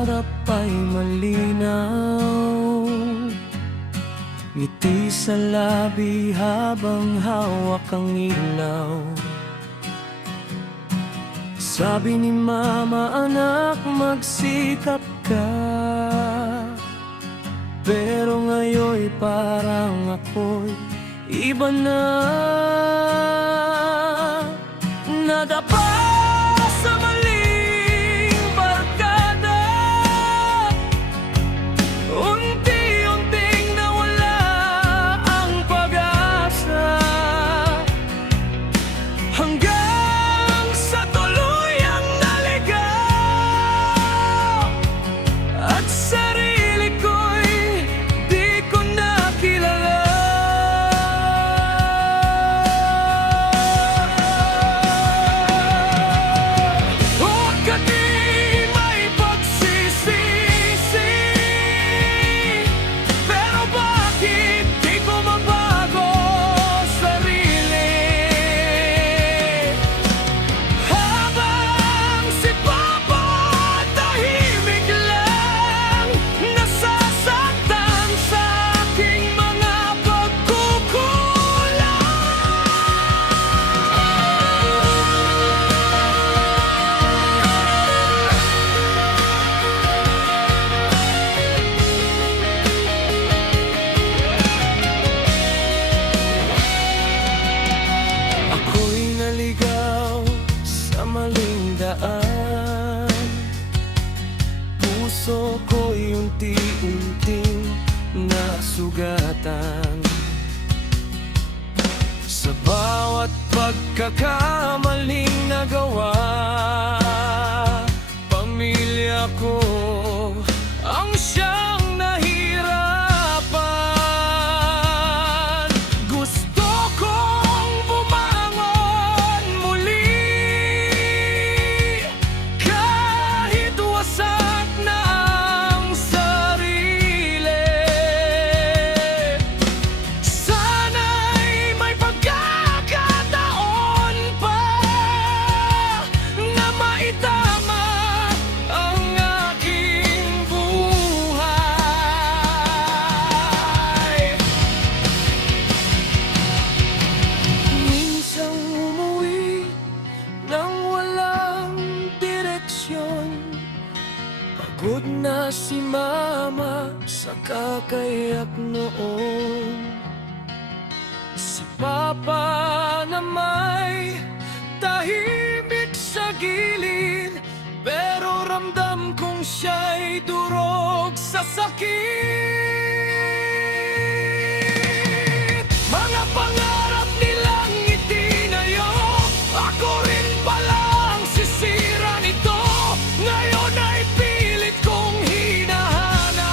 pangarap ay malinaw. Ngiti sa labi habang hawak ang ilaw. Sabi ni mama, anak, magsikap ka. Pero ngayon'y parang ako'y iba na. Nadapa sa maling barkada, unti-unting nawala ang pag-asa, hanggang sa tuluyang naligaw. At sarili ko'y di ko na kilala. Maling daan, puso ko'y unti-unting nasugatan. Sa bawat pagkakamaling nagawa, pamilya ko ang siyang nahirapan. Gusto kong bumangon muli, kahit wasak na ang sarili. Sana'y may pagkakataon pa na maitama ang aking buhay. Minsang umuwi nang walang direksyon, pagod na si mama sa kakayak noon. Si papa na may tahimik sa gilid, pero ramdam kong siya'y durog sa sakit. Mga pangarap nilang itinayo, ako rin palang sisira nito. Ngayon ay pilit kong hinahanap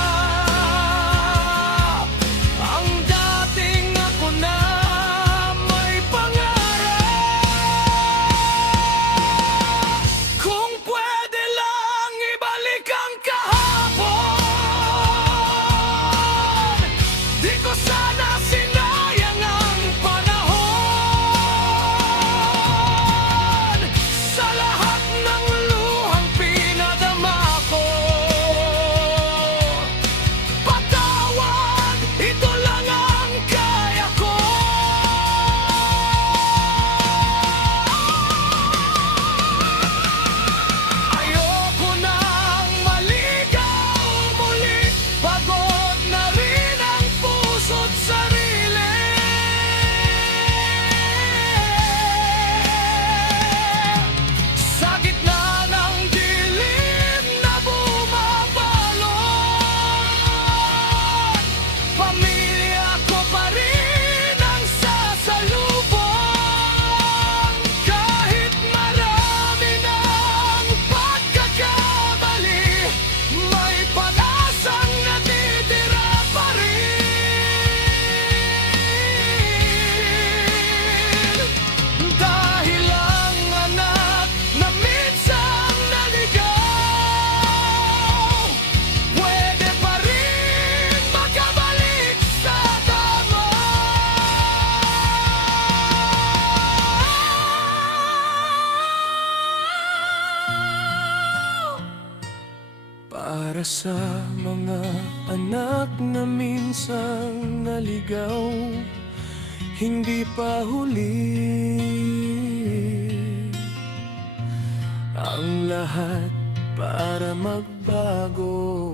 ang dating ako na may pangarap. Kung pwede lang ibalik ang kahapon, Para sa mga anak na minsang naligaw, hindi pa huli ang lahat para magbago.